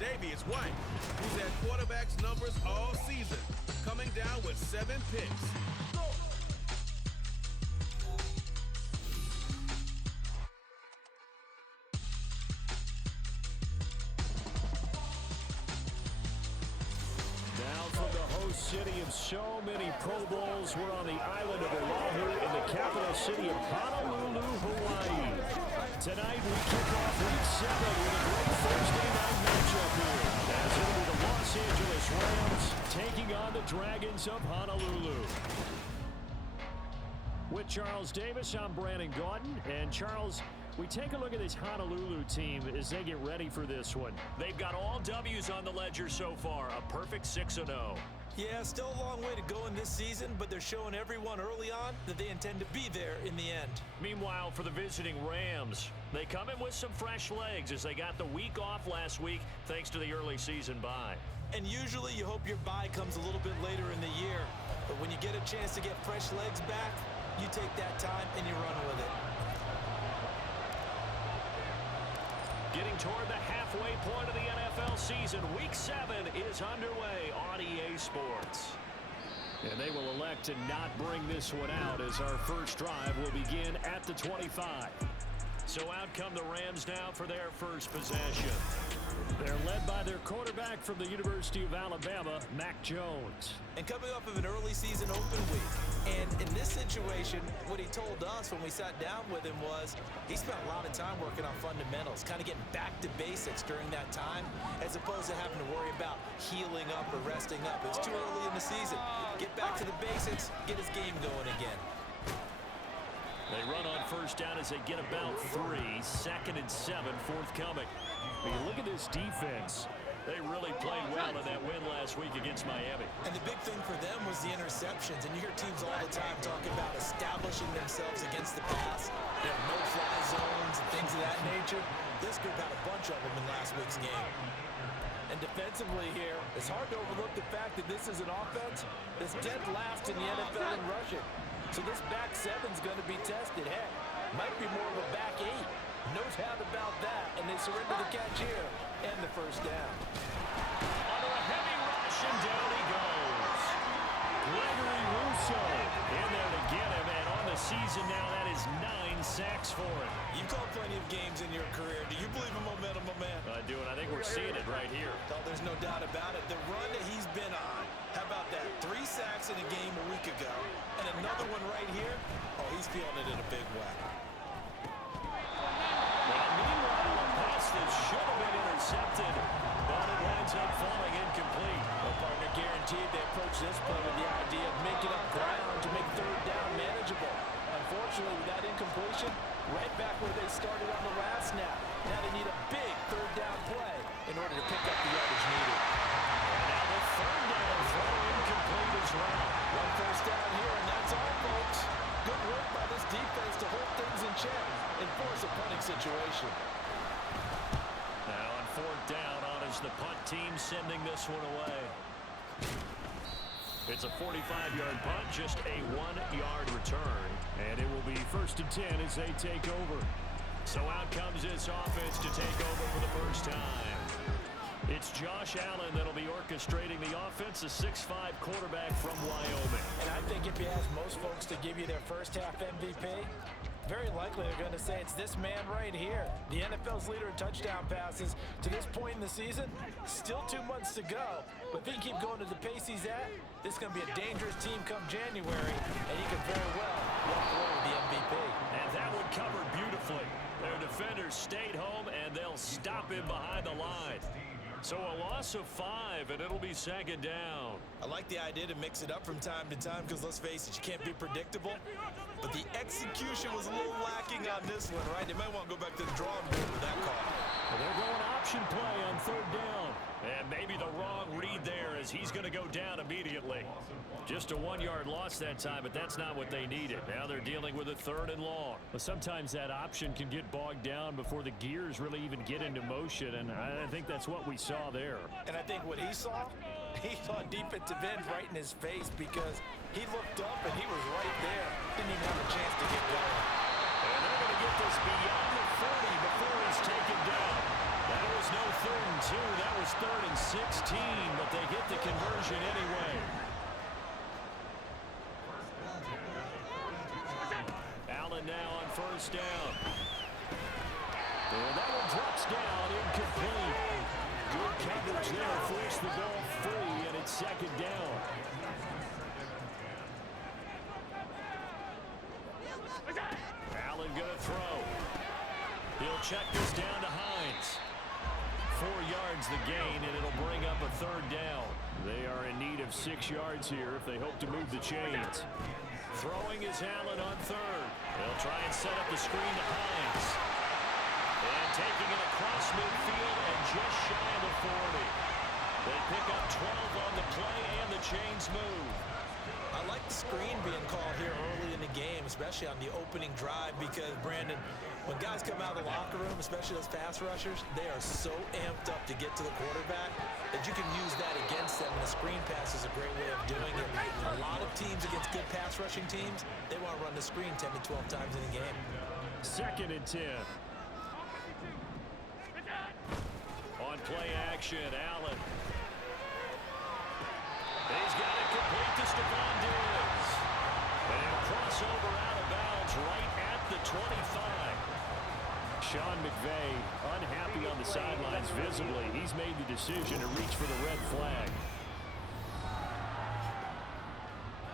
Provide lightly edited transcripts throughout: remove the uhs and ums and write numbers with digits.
Tre'Davious White, who's had quarterbacks numbers all season, coming down with 7 picks. Now from the host city of so many Pro Bowls, we're on the island of Oahu in the capital city of Honolulu, Hawaii. Tonight we kick off Week 7 with a great Thursday night matchup here, as it'll be the Los Angeles Rams taking on the Dragons of Honolulu. With Charles Davis, I'm Brandon Gaudin. And Charles, we take a look at this Honolulu team as they get ready for this one. They've got all W's on the ledger so far, a perfect 6-0. Yeah, still a long way to go in this season, but they're showing everyone early on that they intend to be there in the end. Meanwhile, for the visiting Rams, they come in with some fresh legs as they got the week off last week thanks to the early season bye. And usually you hope your bye comes a little bit later in the year, but when you get a chance to get fresh legs back, you take that time and you run with it. Getting toward the halfway point of the NFL season, Week 7 is underway on EA Sports. And they will elect to not bring this one out as our first drive will begin at the 25. So out come the Rams now for their first possession. They're led by their quarterback from the University of Alabama, Mac Jones. And coming off of an early season open week. And in this situation, what he told us when we sat down with him was he spent a lot of time working on fundamentals, kind of getting back to basics during that time, as opposed to having to worry about healing up or resting up. It's too early in the season. Get back to the basics, get his game going again. They run on first down as they get about 3. 2nd and 7 forthcoming. When you look at this defense, they really played well in that win last week against Miami. And the big thing for them was the interceptions. And you hear teams all the time talking about establishing themselves against the pass. You know, no-fly zones and things of that nature. This group had a bunch of them in last week's game. And defensively here, it's hard to overlook the fact that this is an offense that's dead last in the NFL in rushing. So this back 7's going to be tested. Heck, might be more of a back 8. No doubt about that. And they surrender the catch here and the first down. Under a heavy rush, and down he goes. Gregory Rousseau in there to get him. And on the season now, that is 9 sacks for him. You've called plenty of games in your career. Do you believe in momentum, my man? I do, and I think we're seeing it right here. Oh, there's no doubt about it. The run that he's been on, how about that? 3 sacks in a game a week ago, and another one right here. Oh, he's feeling it in a big way. Well, meanwhile, a pass that should have been intercepted, but it winds up falling incomplete. Well, partner, guaranteed they approach this play with the idea of making up ground to make third down manageable. Unfortunately, with that incompletion, right back where they started on the last snap. Now they need a big third down play in order to pick up the yardage needed. And now the third down throw incomplete as well. One first down here, and that's all, folks. Good work by this defense to hold things in check and force a punting situation. Now on 4th down, on is the punt team sending this one away. It's a 45-yard punt, just a 1-yard return. And it will be 1st and 10 as they take over. So out comes this offense to take over for the first time. It's Josh Allen that'll be orchestrating the offense, a 6'5" quarterback from Wyoming. And I think if you ask most folks to give you their first half MVP, very likely they're going to say it's this man right here. The NFL's leader in touchdown passes to this point in the season. Still 2 months to go. But if he can keep going at the pace he's at, this is going to be a dangerous team come January, and he could very well walk away with the MVP. And that one covered beautifully. Their defenders stayed home, and they'll stop him behind the line. So a loss of 5, and it'll be 2nd down. I like the idea to mix it up from time to time because, let's face it, you can't be predictable. But the execution was a little lacking on this one, right? They might want to go back to the drawing board with that call. Well, they're going option play on 3rd down. And maybe the wrong read there as he's going to go down immediately. Just a 1-yard loss that time, but that's not what they needed. Now they're dealing with a 3rd and long. But sometimes that option can get bogged down before the gears really even get into motion, and I think that's what we saw there. And I think what he saw a defensive end right in his face because he looked up and he was right there. Didn't even have a chance to get going. And they're going to get this beyond the 40 before he's taken down. That was no 3rd and and 2. That was 3rd and 16, but they get the conversion anyway. Allen now on first down. And that one drops down, incomplete. Good coverage there, forced the ball free, and it's 2nd down. Allen going to throw. He'll check this down to Hines. 4 yards the gain, and it'll bring up a 3rd down. They are in need of 6 yards here if they hope to move the chains. Throwing is Allen on 3rd. They'll try and set up the screen to Hines. And taking it across midfield and just shy of the 40. They pick up 12 on the play, and the chains move. I like the screen being called here early in the game, especially on the opening drive, because, Brandon, when guys come out of the locker room, especially those pass rushers, they are so amped up to get to the quarterback that you can use that against them, and a screen pass is a great way of doing it. A lot of teams against good pass rushing teams, they want to run the screen 10 to 12 times in a game. 2nd and 10. On play action, Allen. He's got it complete to Stephon Diggs. And crossover out of bounds right at the 25. Sean McVay unhappy on the sidelines visibly. He's made the decision to reach for the red flag.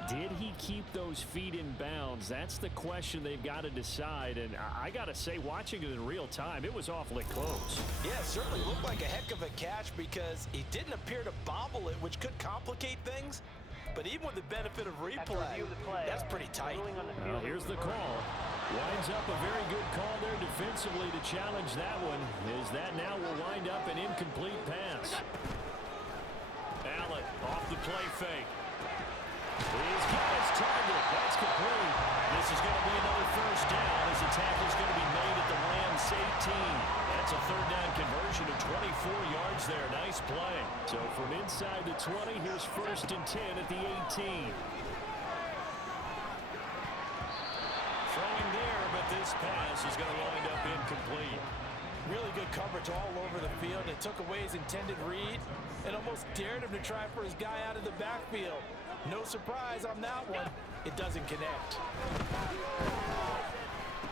Did he keep those feet in bounds? That's the question they've got to decide. And I got to say, watching it in real time, it was awfully close. Yeah, it certainly looked like a heck of a catch because he didn't appear to bobble it, which could complicate things. But even with the benefit of replay, that's pretty tight. Well, here's the call. Winds up a very good call there defensively to challenge that one. Is that now will wind up an incomplete pass. Allen off the play fake. He's got his target. That's complete. This is going to be another 1st down as the tackle is going to be made at the Rams 18. That's a 3rd down conversion of 24 yards there. Nice play. So from inside the 20, here's 1st and 10 at the 18. Throwing there, but this pass is going to wind up incomplete. Really good coverage all over the field. It took away his intended read and almost dared him to try for his guy out of the backfield. No surprise on that one. It doesn't connect.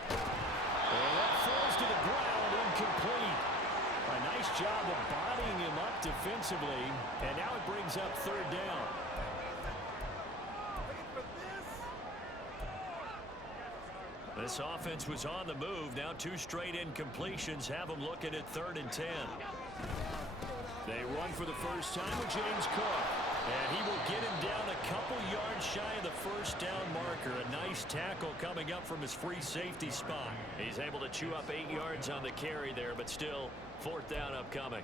And that falls to the ground, incomplete. A nice job of bodying him up defensively, and now it brings up 3rd down. This offense was on the move. Now 2 straight incompletions have them looking at 3rd and 10. They run for the first time with James Cook. And he will get him down a couple yards shy of the 1st down marker. A nice tackle coming up from his free safety spot. He's able to chew up 8 yards on the carry there, but still 4th down upcoming.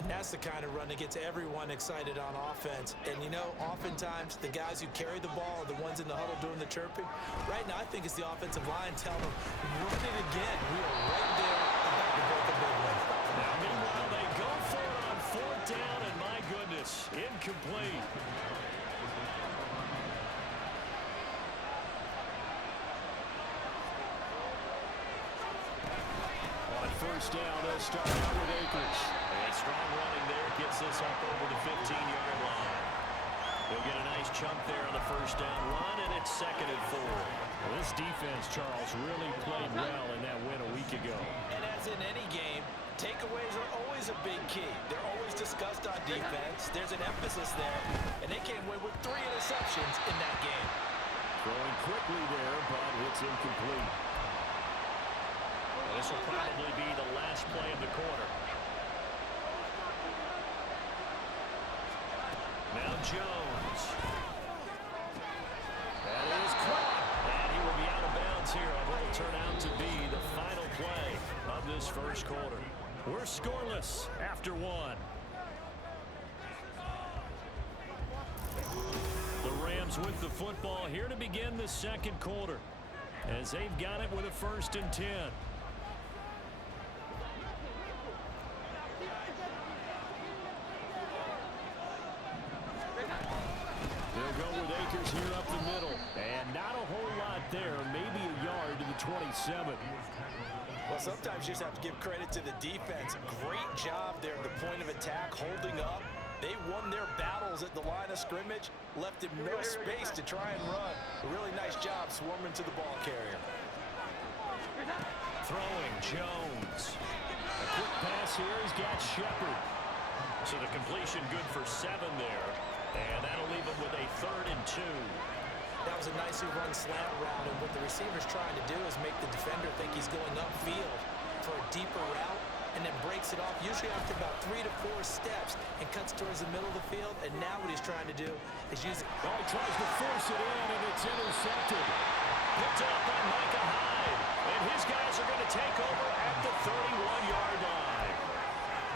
And that's the kind of run that gets everyone excited on offense. And, you know, oftentimes the guys who carry the ball are the ones in the huddle doing the chirping. Right now, I think it's the offensive line telling them, run it again. We are right there about to break the big one. Now, meanwhile, they go for it on 4th down, and my goodness, incomplete. On 1st down, they'll start out with Akers. And strong running there gets this up over the 15-yard line. They'll get a nice chunk there on the 1st down run, and it's 2nd and 4. Well, this defense, Charles, really played well in that win a week ago. And as in any game, takeaways are always a big key. They're always discussed on defense. There's an emphasis there, and they came away with 3 interceptions in that game. Throwing quickly there, but it's incomplete. This will probably be the last play of the quarter. Now Jones. That is caught. And he will be out of bounds here on what will turn out to be the final play of this 1st quarter. We're scoreless after 1. The Rams with the football here to begin the 2nd quarter, as they've got it with a 1st and 10. They'll go with Akers here up the middle. And not a whole lot there. Maybe a yard to the 27. Well, sometimes you just have to give credit to the defense. Great job there at the point of attack, holding up. They won their battles at the line of scrimmage, left him no space to try and run. A really nice job swarming to the ball carrier. Throwing Jones. A quick pass here. He's got Shepard. So the completion good for 7 there. And that'll leave him with a 3rd and 2. That was a nicely run slant route, and what the receiver's trying to do is make the defender think he's going upfield for a deeper route, and then breaks it off, usually after about 3 to 4 steps, and cuts towards the middle of the field. And now what he's trying to do is use it. Oh, he tries to force it in, and it's intercepted. Picked up by Micah Hyde, and his guys are going to take over at the 31-yard line.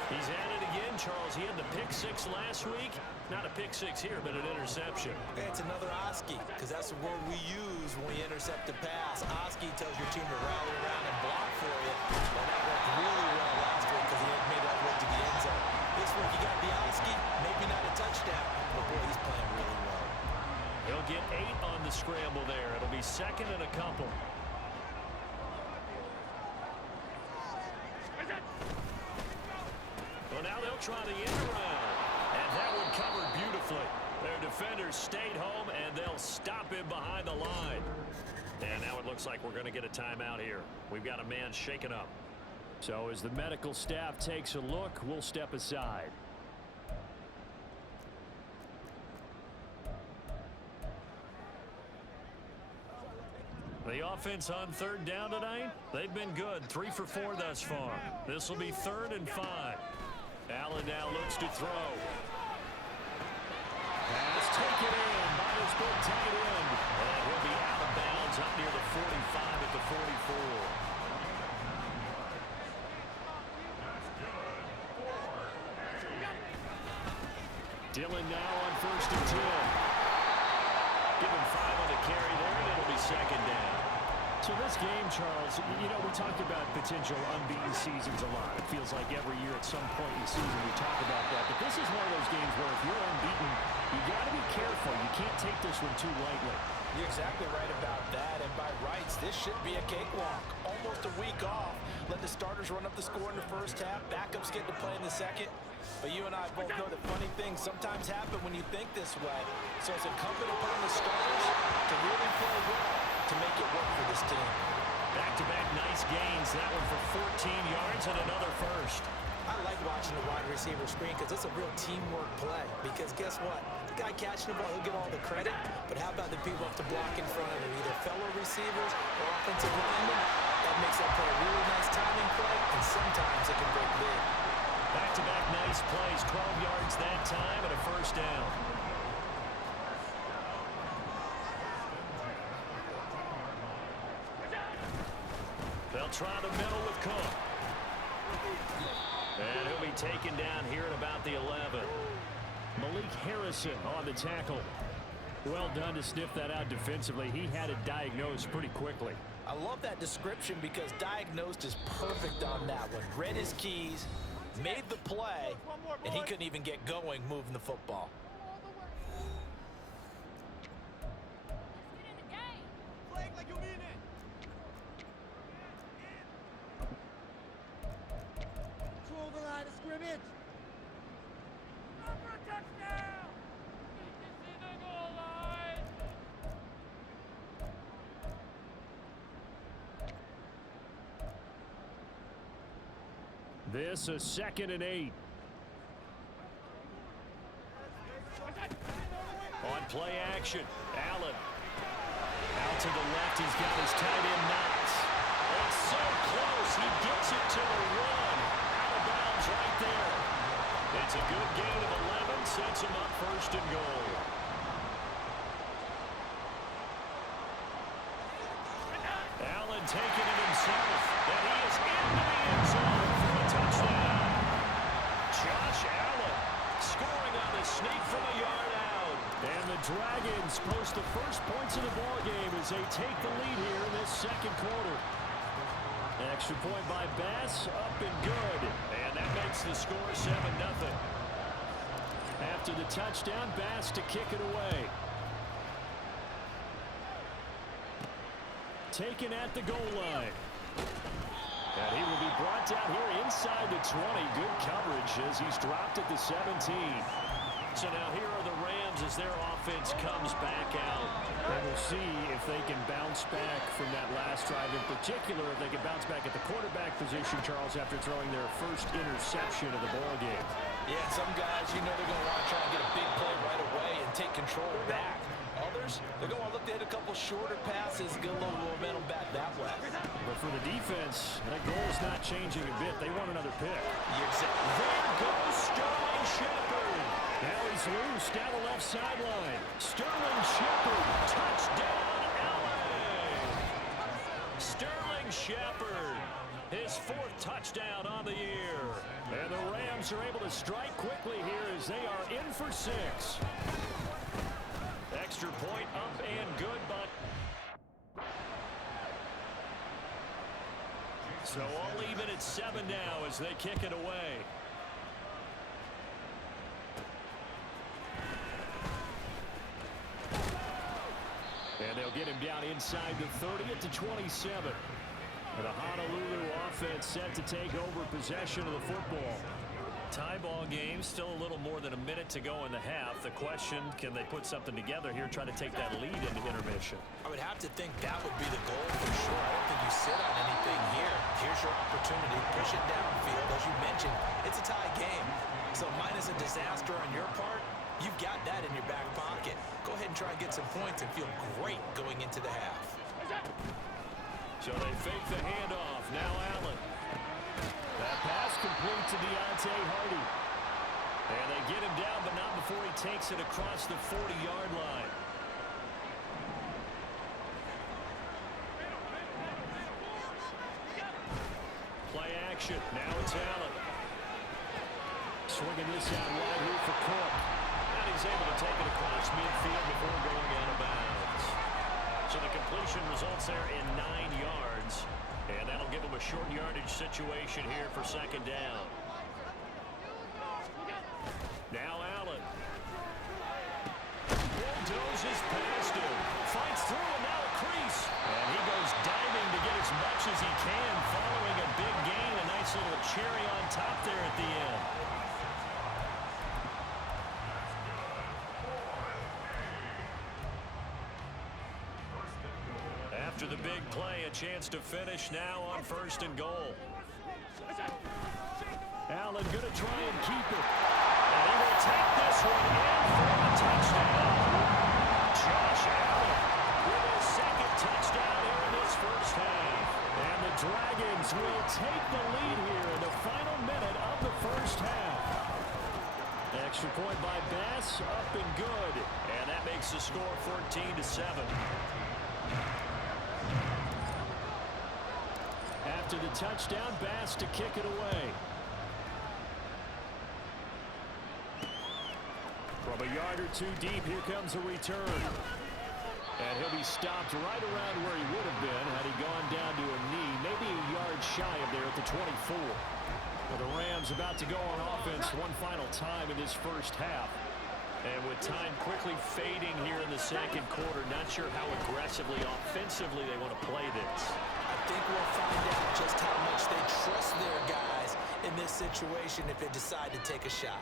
He's at it again, Charles. He had the pick 6 last week. Not a pick 6 here, but an interception. It's another Oski, because that's the word we use when we intercept a pass. Oski tells your team to rally around and block for you. Well, that worked really well last week because he had made it all the way to the end zone. This week you got the Oski, maybe not a touchdown, but boy, he's playing really well. He'll get 8 on the scramble there. It'll be 2nd and a couple. Well, now they'll try the end around. And that one covered beautifully. Their defenders stayed home, and they'll stop him behind the line. And now it looks like we're going to get a timeout here. We've got a man shaken up. So as the medical staff takes a look, we'll step aside. The offense on 3rd down tonight, they've been good. 3 for 4 thus far. This will be 3rd and 5. Allen now looks to throw. Pass taken in by his big tight end. And he'll be out of bounds up near the 45 at the 44. Dillon now on 1st and 10. Give him 5 on the carry there, and it'll be 2nd down. So this game, Charles, you know, we talked about potential unbeaten seasons a lot. It feels like every year at some point in the season we talk about that. But this is one of those games where if you're unbeaten, you got to be careful. You can't take this one too lightly. You're exactly right about that, and by rights, this should be a cakewalk. Almost a week off. Let the starters run up the score in the first half. Backups get to play in the second. But you and I both know that funny things sometimes happen when you think this way. So it's incumbent upon the starters to really play well to make it work for this team. Back-to-back nice gains. That one for 14 yards and another first. I like watching the wide receiver screen because it's a real teamwork play. Because guess what? The guy catching the ball, he'll get all the credit. But how about the people up to block in front of him? Either fellow receivers or offensive linemen. That makes that play a really nice timing play, and sometimes it can break big. Back-to-back nice plays. 12 yards that time and a first down. They'll try the middle with Cook. And he'll be taken down here at about the 11. Malik Harrison on the tackle. Well done to sniff that out defensively. He had it diagnosed pretty quickly. I love that description because diagnosed is perfect on that one. Read his keys, made the play, and he couldn't even get going moving the football. This a 2nd and 8. On play action, Allen. Out to the left, he's got his tight end Knox. And so close, he gets it to the 1. Out of bounds right there. It's a good gain of 11, sets him up 1st and goal. Allen taking it himself, and he is into the end zone for a touchdown. Josh Allen scoring on the sneak from a yard out. And the Dragons post the first points of the ballgame as they take the lead here in this 2nd quarter. Extra point by Bass, up and good. And that makes the score 7-0. After the touchdown, Bass to kick it away. Taken at the goal line. And checked out here inside the 20. Good coverage as he's dropped at the 17. So now here are the Rams as their offense comes back out. And we'll see if they can bounce back from that last drive. In particular, if they can bounce back at the quarterback position, Charles, after throwing their first interception of the ballgame. Yeah, some guys, you know they're going to want to try and get a big play right away and take control back. Others, they're going to look to hit a couple shorter passes, get a little momentum back that way. But for the defense, that goal is not changing a bit. They want another pick. Exactly. There goes Sterling Shepard. Now he's loose down the left sideline. Sterling Shepard, touchdown, LA. Sterling Shepard, his 4th touchdown on the year. And the Rams are able to strike quickly here as they are in for 6. Extra point up and good, but so all even at 7 now as they kick it away. And they'll get him down inside the 30 at the 27. And the Honolulu offense set to take over possession of the football. Tie ball game, still a little more than a minute to go in the half. The question, can they put something together here, try to take that lead into intermission? I would have to think that would be the goal for sure. I don't think you sit on anything here. Here's your opportunity. Push it downfield. As you mentioned, it's a tie game. So minus a disaster on your part, you've got that in your back pocket. Go ahead and try and get some points and feel great going into the half. So they fake the handoff. Now Allen. That pass complete to Deontay Hardy. And they get him down, but not before he takes it across the 40-yard line. Play action. Now it's Allen. Swinging this out wide here for Cook. And he's able to take it across midfield before going out of bounds. So the completion results there in 9 yards. And that'll give him a short yardage situation here for 2nd down. Now Allen. Bulldozes past him. Fights through and now a crease. And he goes diving to get as much as he can following a big gain. A nice little cherry on top there at the end. After the big play, a chance to finish now on 1st and goal. Allen going to try and keep it. And he will take this one in for a touchdown. Josh Allen with his 2nd touchdown here in this first half. And the Dragons will take the lead here in the final minute of the first half. Extra point by Bass, up and good. And that makes the score 14-7. After the touchdown, Bass to kick it away. From a yard or 2 deep, here comes a return. And he'll be stopped right around where he would have been had he gone down to a knee, maybe a yard shy of there at the 24. Well, the Rams about to go on offense one final time in this first half. And with time quickly fading here in the 2nd quarter, not sure how aggressively, offensively they want to play this. I think we'll find out just how much they trust their guys in this situation if they decide to take a shot.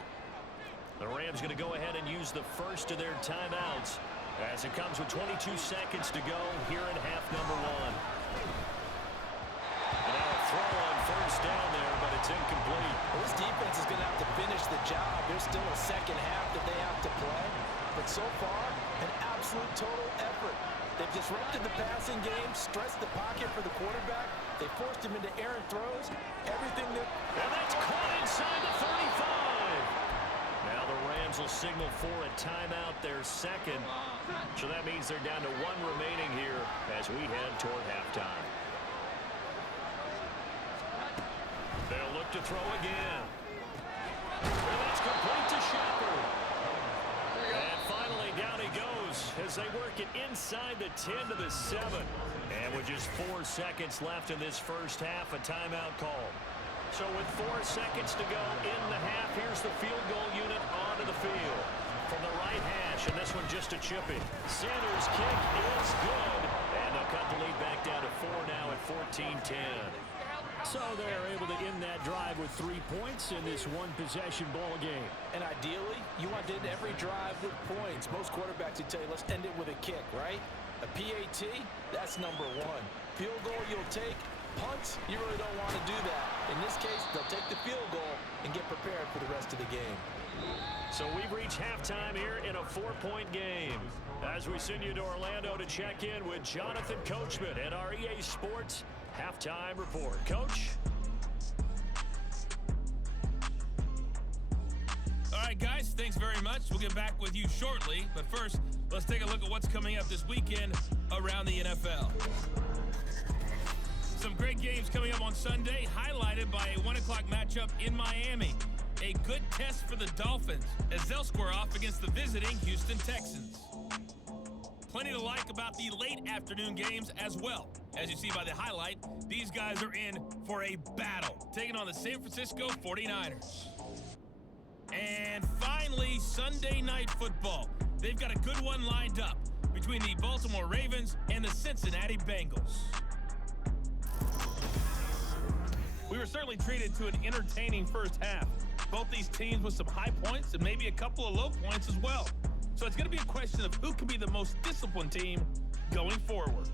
The Rams going to go ahead and use the first of their timeouts as it comes with 22 seconds to go here in half number 1. And now a throw on 1st down there, but it's incomplete. Well, this defense is going to have to finish the job. There's still a 2nd half that they have to play. But so far, an absolute total effort. They've disrupted the passing game, stressed the pocket for the quarterback. They forced him into errant throws. Everything that... And that's caught inside the 35. Now the Rams will signal for a timeout, their 2nd. So that means they're down to 1 remaining here as we head toward halftime. They'll look to throw again. And that's complete to Shepard. And finally down he goes as they work it inside the 10 to the 7. And with just 4 seconds left in this first half, a timeout call. So with 4 seconds to go in the half, here's the field goal unit onto the field. From the right hash, and this one just a chip in. Sanders' kick is good. And they'll cut the lead back down to 4 now at 14-10. So they're able to end that drive with 3 points in this one-possession ball game. And ideally, you want to end every drive with points. Most quarterbacks would tell you, let's end it with a kick, right? A PAT, that's number one. Field goal you'll take. Punts, you really don't want to do that. In this case, they'll take the field goal and get prepared for the rest of the game. So we've reached halftime here in a 4-point game. As we send you to Orlando to check in with Jonathan Coachman at our EA Sports Halftime Report. Coach? All right, guys, thanks very much. We'll get back with you shortly. But first, let's take a look at what's coming up this weekend around the NFL. Some great games coming up on Sunday, highlighted by a 1 o'clock matchup in Miami. A good test for the Dolphins as they'll square off against the visiting Houston Texans. Plenty to like about the late afternoon games as well. As you see by the highlight, these guys are in for a battle, taking on the San Francisco 49ers. And finally, Sunday Night Football. They've got a good one lined up between the Baltimore Ravens and the Cincinnati Bengals. We were certainly treated to an entertaining first half. Both these teams with some high points and maybe a couple of low points as well. So it's going to be a question of who can be the most disciplined team going forward.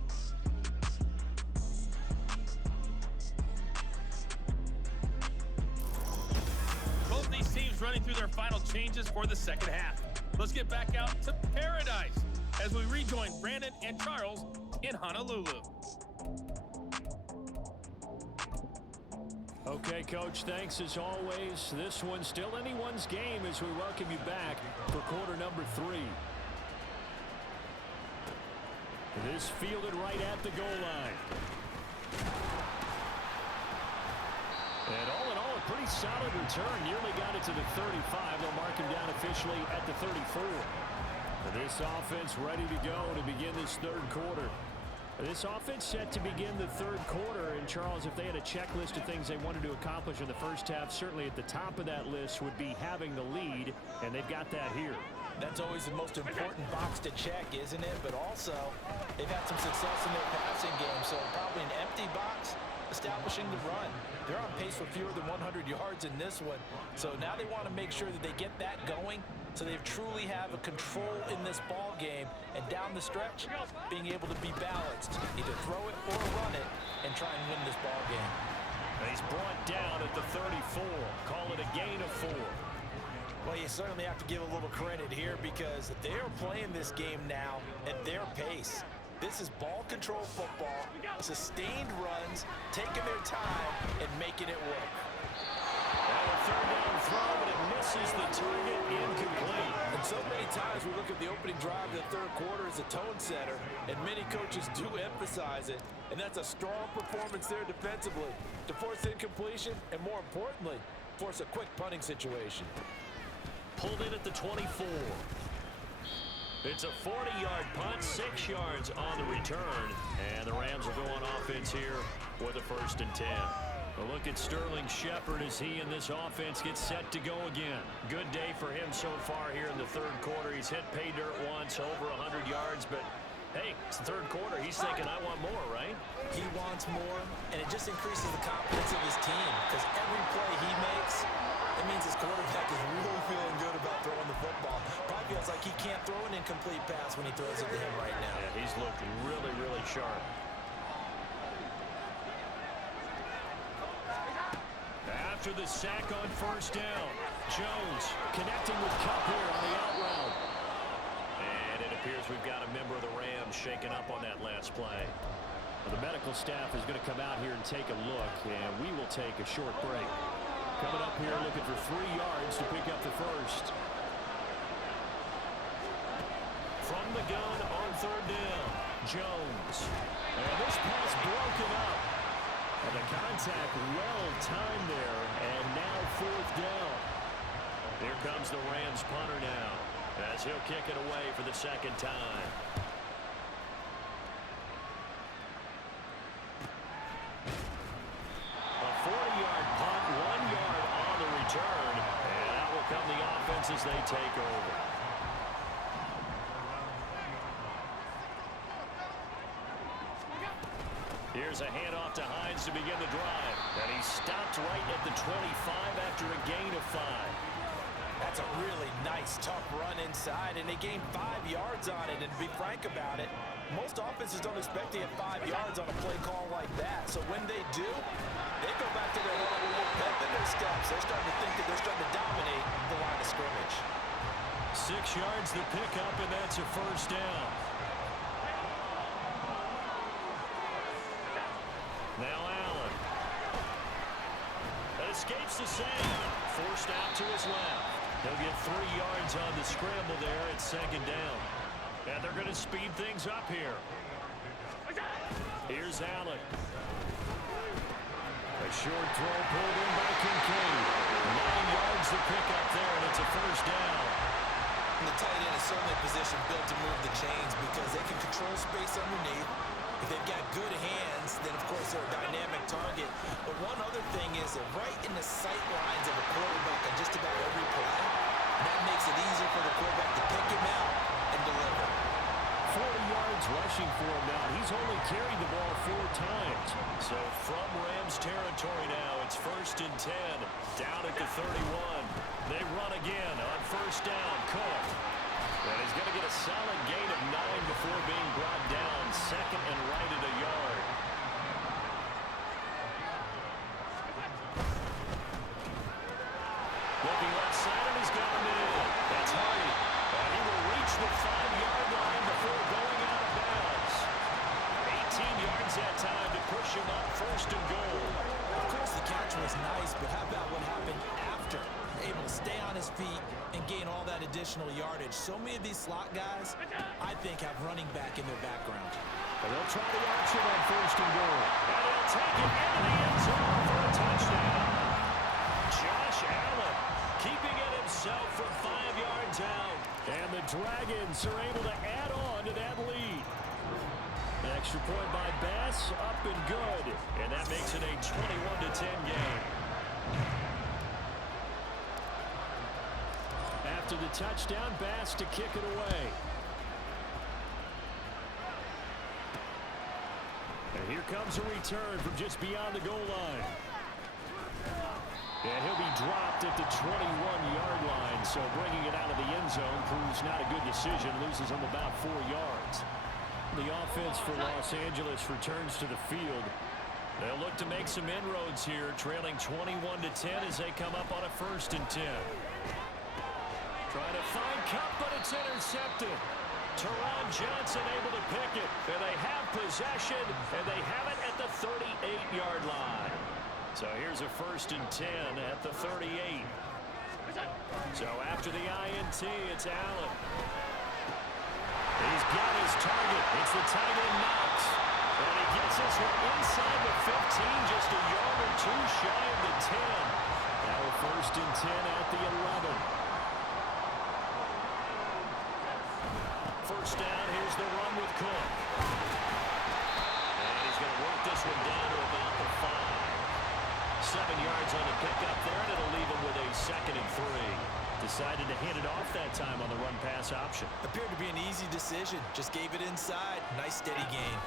Both these teams running through their final changes for the second half. Let's get back out to paradise as we rejoin Brandon and Charles in Honolulu. Okay, Coach, thanks as always. This one's still anyone's game as we welcome you back for quarter number 3. This fielded right at the goal line. And all in all, a pretty solid return. Nearly got it to the 35. They'll mark him down officially at the 34. This offense ready to go to begin this third quarter. This offense set to begin the third quarter. And, Charles, if they had a checklist of things they wanted to accomplish in the first half, certainly at the top of that list would be having the lead, and they've got that here. That's always the most important box to check, isn't it? But also, they've had some success in their passing game, so probably an empty box establishing the run. They're on pace for fewer than 100 yards in this one. So now they want to make sure that they get that going so they truly have a control in this ball game, and down the stretch, being able to be balanced, either throw it or run it, and try and win this ball game. And he's brought down at the 34. Call it a gain of 4. Well, you certainly have to give a little credit here because they're playing this game now at their pace. This is ball control football, sustained runs, taking their time, and making it work. And a third down throw, but it misses the target, incomplete. And so many times we look at the opening drive of the third quarter as a tone setter, and many coaches do emphasize it, and that's a strong performance there defensively to force incompletion and, more importantly, force a quick punting situation. Pulled in at the 24. It's a 40-yard punt, 6 yards on the return, and the Rams will go on offense here with a 1st and 10. A look at Sterling Shepard as he and this offense get set to go again. Good day for him so far here in the third quarter. He's hit pay dirt once, over 100 yards, but hey, it's the third quarter. He's thinking, I want more, right? He wants more, and it just increases the confidence of his team because every play he makes, it means his quarterback is really feeling good about throwing the football. Probably feels like he can't throw an incomplete pass when he throws it to him right now. Yeah, he's looked really, really sharp. After the sack on 1st down, Jones connecting with Kupp here on the out route. And it appears we've got a member of the Rams shaken up on that last play. Well, the medical staff is going to come out here and take a look, and we will take a short break. Coming up here looking for 3 yards to pick up the first. From the gun on 3rd down, Jones. And this pass broken up. And the contact well-timed there, and now 4th down. Here comes the Rams punter now, as he'll kick it away for the 2nd time. A 40-yard punt, 1 yard on the return, and that will come the offense as they take over. Here's a handoff to Hines to begin the drive. And stopped right at the 25 after a gain of 5. That's a really nice, tough run inside, and they gained 5 yards on it. And to be frank about it, most offenses don't expect to get 5 yards on a play call like that. So when they do, they go back to their huddle with a little pep in their steps. They're starting to think that they're starting to dominate the line of scrimmage. 6 yards the pickup, and that's a first down. Now Allen. That escapes the save. Forced out to his left. He'll get 3 yards on the scramble there at second down. And they're going to speed things up here. Here's Allen. A short throw pulled in by Kincaid. 9 yards the pickup there, and it's a first down. And the tight end is certainly a position built to move the chains because they can control space underneath. If they've got good hands, then of course they're a dynamic target. But one other thing is they're right in the sight lines of a quarterback on just about every play. And that makes it easier for the quarterback to pick him out and deliver. 40 yards rushing for him now. He's only carried the ball 4 times. So from Rams territory now, it's 1st and 10. Down at the 31. They run again on first down. Cook. And he's going to get a solid gain of 9 before being brought down. Second and right at a yard. Looking left side, and he's got him in. That's Hardy. And he will reach the 5-yard line before going out of bounds. 18 yards that time to push him up 1st and goal. Of course, the catch was nice, but how about what happened after? Able to stay on his feet and gain all that additional yardage. So many of these slot guys, I think, have running back in their background. And they'll try the option on 1st and goal. And he'll take it into the end zone for a touchdown. Josh Allen keeping it himself from 5 yards out. And the Dragons are able to add on to that lead. An extra point by Bass, up and good. And that makes it a 21-10 game. After the touchdown, Bass to kick it away. And here comes a return from just beyond the goal line. And he'll be dropped at the 21-yard line, so bringing it out of the end zone proves not a good decision, loses him about 4 yards. The offense for Los Angeles returns to the field. They'll look to make some inroads here, trailing 21-10 as they come up on a 1st and 10. Trying to find Kupp, but it's intercepted. Teron Johnson able to pick it. And they have possession, and they have it at the 38-yard line. So here's a 1st and 10 at the 38. So after the INT, it's Allen. He's got his target. It's the tight end Knox. And he gets this one inside the 15, just a yard or 2 shy of the 10. Now a 1st and 10 at the 11. First down, here's the run with Cook. And he's going to work this one down to about the 5. 7 yards on the pickup there, and it'll leave him with a 2nd and 3. Decided to hand it off that time on the run-pass option. Appeared to be an easy decision. Just gave it inside. Nice, steady gain.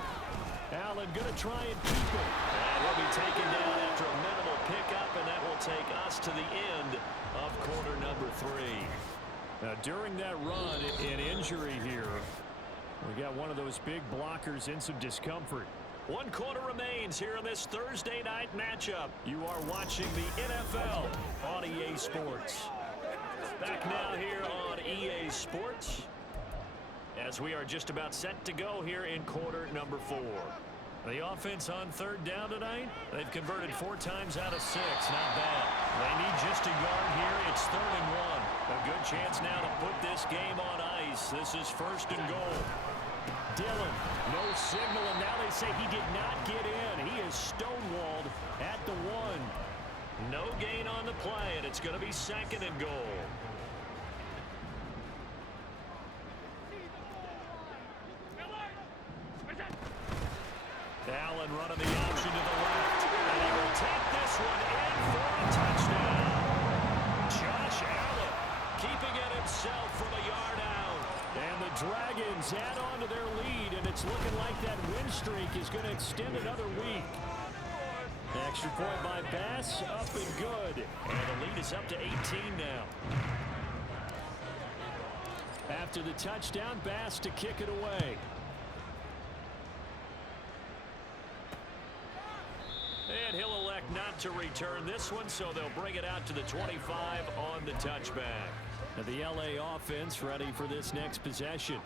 Allen going to try and keep it. And he'll be taken down after a minimal pickup, and that will take us to the end of quarter number 3. Now, during that run, an injury here. We got one of those big blockers in some discomfort. 1 quarter remains here in this Thursday night matchup. You are watching the NFL on EA Sports. Back now here on EA Sports as we are just about set to go here in quarter number 4. The offense on 3rd down tonight, they've converted 4 times out of 6. Not bad. They need just a yard here. It's 3rd and 1. A good chance now to put this game on ice. This is 1st and goal. Dillon, no signal, and now they say he did not get in. He is stonewalled at the 1. No gain on the play, and it's going to be 2nd and goal. Allen running the option to the left, and he will take this one in for a touchdown. Josh Allen keeping it himself from a yard out. And the Dragons add on to their lead, and it's looking like that win streak is going to extend another week. extra point by Bass, up and good. And the lead is up to 18 now. After the touchdown, Bass to kick it away. And he'll elect not to return this one, so they'll bring it out to the 25 on the touchback. Now the LA offense ready for this next possession.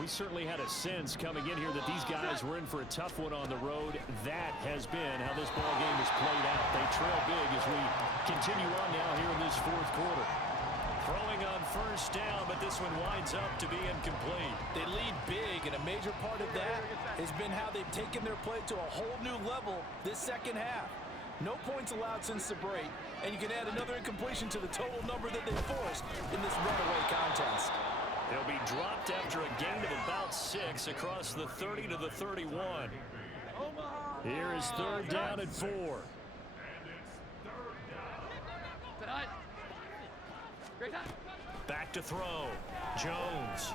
We certainly had a sense coming in here that these guys were in for a tough one on the road. That has been how this ball game has played out. They trail big as we continue on now here in this fourth quarter. Throwing on first down, but this one winds up to be incomplete. They lead big, and a major part of that has been how they've taken their play to a whole new level this second half. No points allowed since the break, and you can add another incompletion to the total number that they forced in this runaway contest. They'll be dropped after a gain of about 6 across the 30 to the 31. Here is third down and 4. Back to throw. Jones.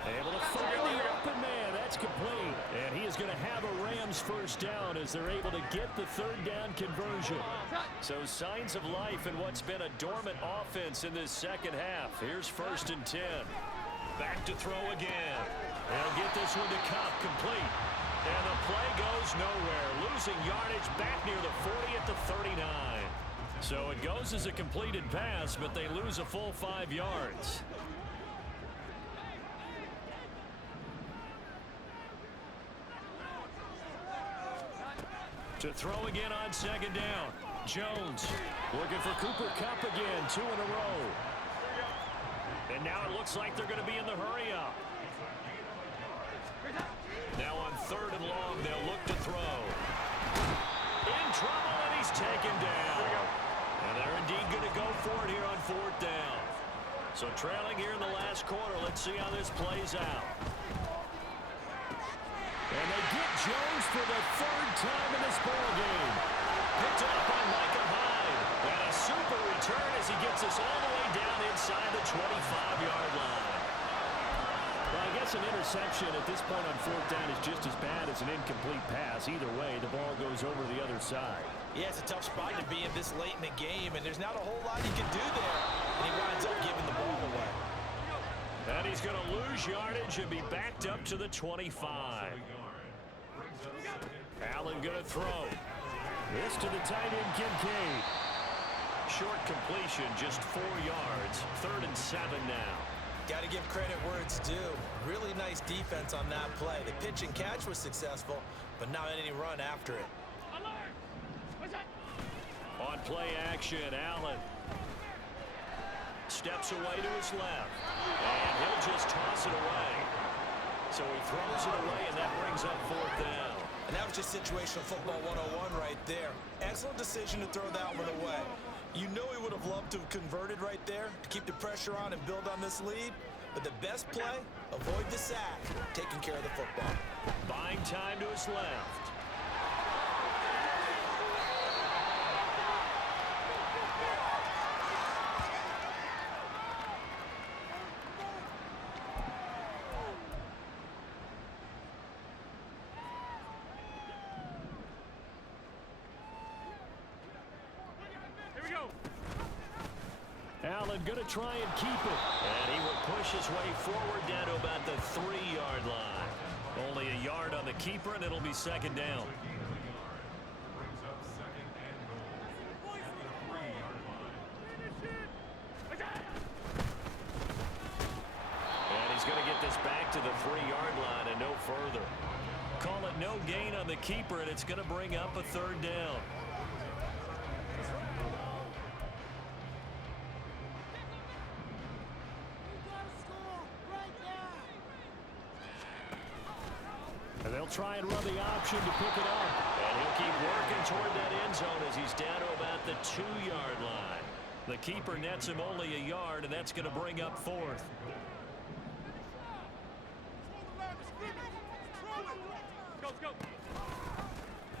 Able to find the open man. That's complete. And he is going to have a Rams first down as they're able to get the third down conversion. So signs of life in what's been a dormant offense in this second half. Here's first and 10. Back to throw again. They'll get this one to Kupp, complete. And the play goes nowhere. Losing yardage back near the 40 at the 39. So it goes as a completed pass, but they lose a full 5 yards. To throw again on second down. Jones looking for Cooper Kupp again, 2 in a row. And now it looks like they're going to be in the hurry up. Now on third and long, they'll look to throw. In trouble, and he's taken down. And they're indeed going to go for it here on fourth down. So trailing here in the last quarter, let's see how this plays out. And they get Jones for the third time in this ball game. Picked up by Micah Hyde. And a super return as he gets us all the way down inside the 25-yard line. Well, I guess an interception at this point on fourth down is just as bad as an incomplete pass. Either way, the ball goes over the other side. Yeah, it's a tough spot to be in this late in the game, and there's not a whole lot you can do there. And he winds up giving the ball away. And he's going to lose yardage and be backed up to the 25. Allen going to throw. This to the tight end, Kincaid. Short completion, just 4 yards. 3rd and 7 now. Got to give credit where it's due. Really nice defense on that play. The pitch and catch was successful, but not any run after it. On play action, Allen steps away to his left, and he'll just toss it away. So he throws it away, and that brings up fourth down. And that was just situational football 101 right there. Excellent decision to throw that one away. You know he would have loved to have converted right there to keep the pressure on and build on this lead. But the best play, avoid the sack, taking care of the football. Buying time to his left. Allen going to try and keep it. And he will push his way forward down to about the 3-yard line. Only a yard on the keeper, and it'll be second down. And he's going to get this back to the 3-yard line and no further. Call it no gain on the keeper, and it's going to bring up a third down. And they'll try and run the option to pick it up. And he'll keep working toward that end zone as he's down to about the 2-yard line. The keeper nets him only a yard, and that's going to bring up fourth.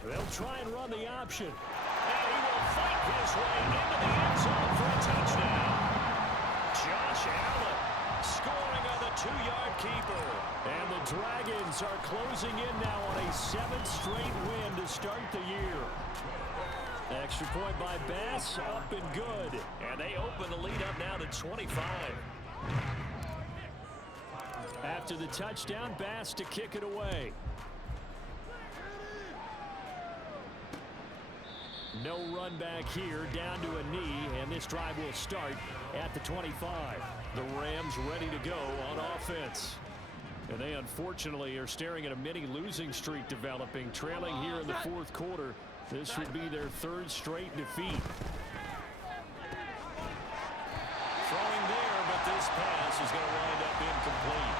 They'll try and run the option. And he will fight his way into the end zone for a touchdown. Josh Allen scoring on the 2-yard keeper. And the Dragons are closing in now on a 7th straight win to start the year. Extra point by Bass, up and good. And they open the lead up now to 25. After the touchdown, Bass to kick it away. No run back here, down to a knee, and this drive will start at the 25. The Rams ready to go on offense. And they unfortunately are staring at a mini losing streak developing, trailing here in the 4th quarter. This would be their 3rd straight defeat. Throwing there, but this pass is going to wind up incomplete.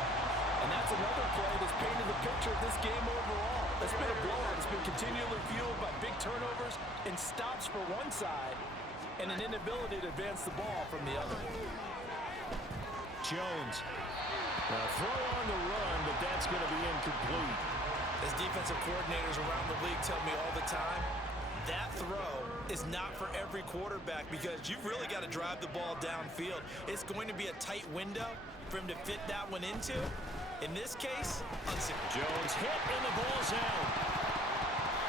And that's another play that's painted the picture of this game overall. It's been a blowout. It's been continually fueled by big turnovers and stops for one side and an inability to advance the ball from the other. Jones. Throw on the run, but that's going to be incomplete. As defensive coordinators around the league tell me all the time, that throw is not for every quarterback because you've really got to drive the ball downfield. It's going to be a tight window for him to fit that one into. In this case, Jones hit and the ball's out.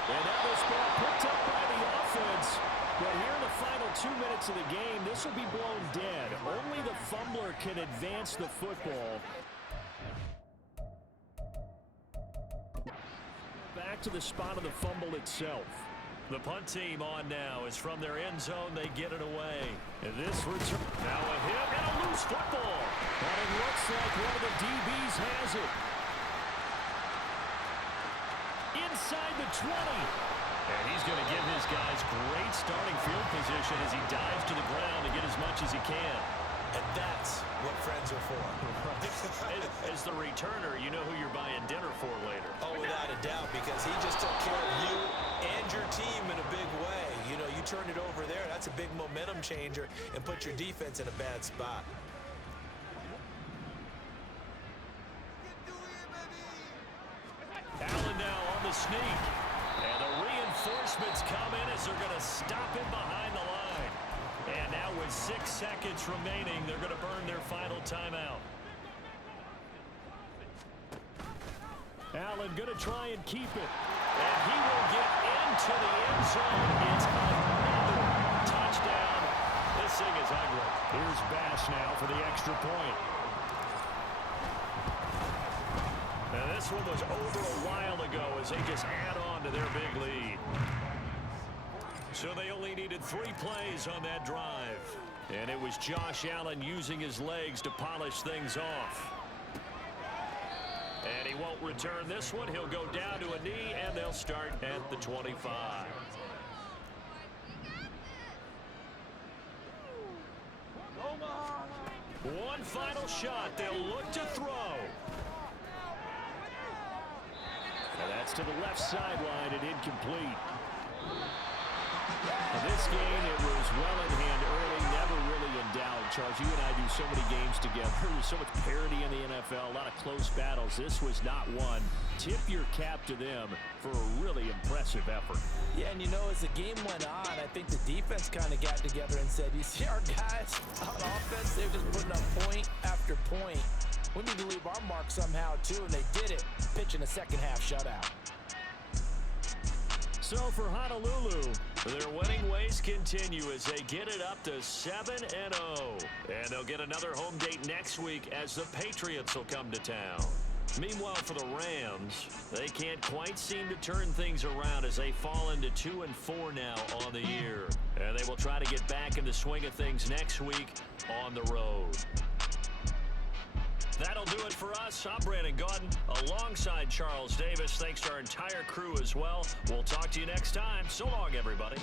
And now this ball picked up by the offense. But here in the final 2 minutes of the game, this will be blown dead. Only the fumbler can advance the football. Back to the spot of the fumble itself. The punt team on now is from their end zone. They get it away. And this return. Now a hit and a loose football. And it looks like one of the DBs has it. Inside the 20. And he's going to give his guys great starting field position as he dives to the ground to get as much as he can. And that's what friends are for. As the returner, you know who you're buying dinner for later. Oh, without a doubt, because he just took care of you and your team in a big way. You know, you turned it over there. That's a big momentum changer and put your defense in a bad spot. Allen now on the sneak. And the reinforcements come in as they're going to stop him behind the line. And now with 6 seconds remaining, they're going to burn their final timeout. Allen going to try and keep it. And he will get into the end zone. It's another touchdown. This thing is ugly. Here's Bass now for the extra point. Now this one was over a while ago as they just add on to their big lead. So they only needed 3 plays on that drive. And it was Josh Allen using his legs to polish things off. And he won't return this one. He'll go down to a knee, and they'll start at the 25. One final shot. They'll look to throw. And that's to the left sideline and incomplete. In this game, it was well in hand early, never really in doubt. Charles, you and I do so many games together. There's so much parity in the NFL, a lot of close battles. This was not one. Tip your cap to them for a really impressive effort. Yeah, and you know, as the game went on, I think the defense kind of got together and said, you see our guys on offense, they're just putting up point after point. We need to leave our mark somehow, too, and they did it, pitching a second-half shutout. So for Honolulu, their winning ways continue as they get it up to 7-0. And they'll get another home date next week as the Patriots will come to town. Meanwhile, for the Rams, they can't quite seem to turn things around as they fall into 2-4 now on the year. And they will try to get back in the swing of things next week on the road. That'll do it for us. I'm Brandon Gaudin alongside Charles Davis. Thanks to our entire crew as well. We'll talk to you next time. So long, everybody.